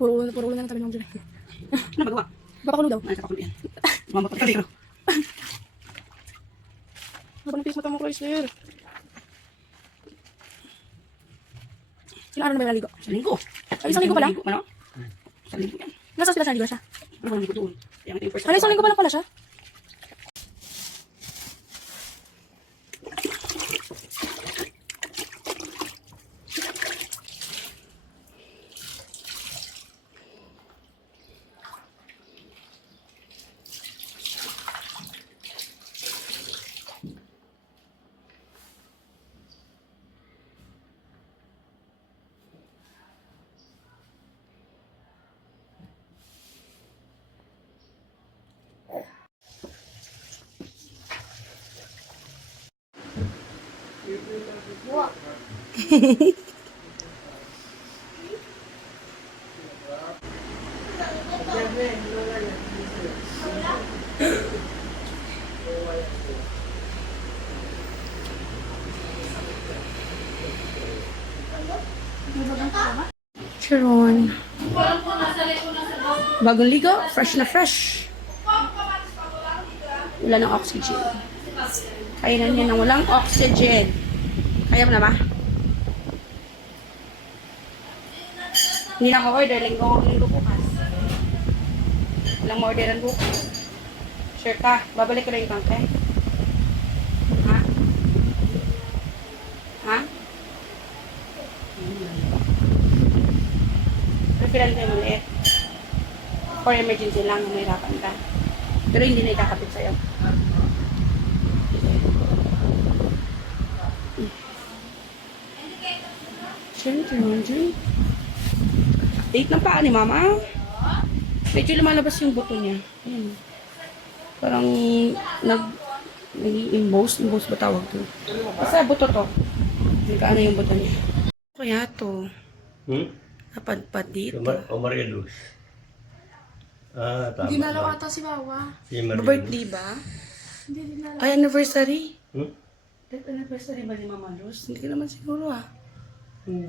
Puro ulo na lang tabi ng dyan. Ano magawa? Papakulo daw. Ay, kapakulo yan. Mamatay ka dito. Haba ng face mata mo, Chrysler. Ilang araw na ba yung naligo? Sa linggo. Ay, isang linggo pala? Ano? Sa linggo yan. Nasa sila siya, naligo na siya. Ano ba linggo doon? Kaya nga yung first. Ano, isang linggo pa lang pala siya? Chiron. Bagong ligo, fresh na fresh. Wala ng oxygen. Kainan niya ng walang oxygen. Kaya mo na ba? Hindi na ako order. Linggo bukas. Walang orderan bukas. Sure ka? Babalik ko na yung tangke. Ha? Ha? Preferan ko yung maliit. For emergency lang, mahirapan ka. Pero hindi na ikakapit sa'yo. Siyempre, date ng paa ni Mama. Medyo lumalabas yung buto niya. Ayan. Parang nag-i-emboss. Emboss ba tawag to? Basta buto to. Nagkaano yung buto niya. Kaya to. Napadpad dito. O Maria Luz. Ah, tama. Hindi nalaw ata si Wawa. Si Maria Luz. Birthday ba? Hindi nalaw. Ay, anniversary. Anniversary ba ni Mama Luz? Hindi ka naman siguro ah. Hindi.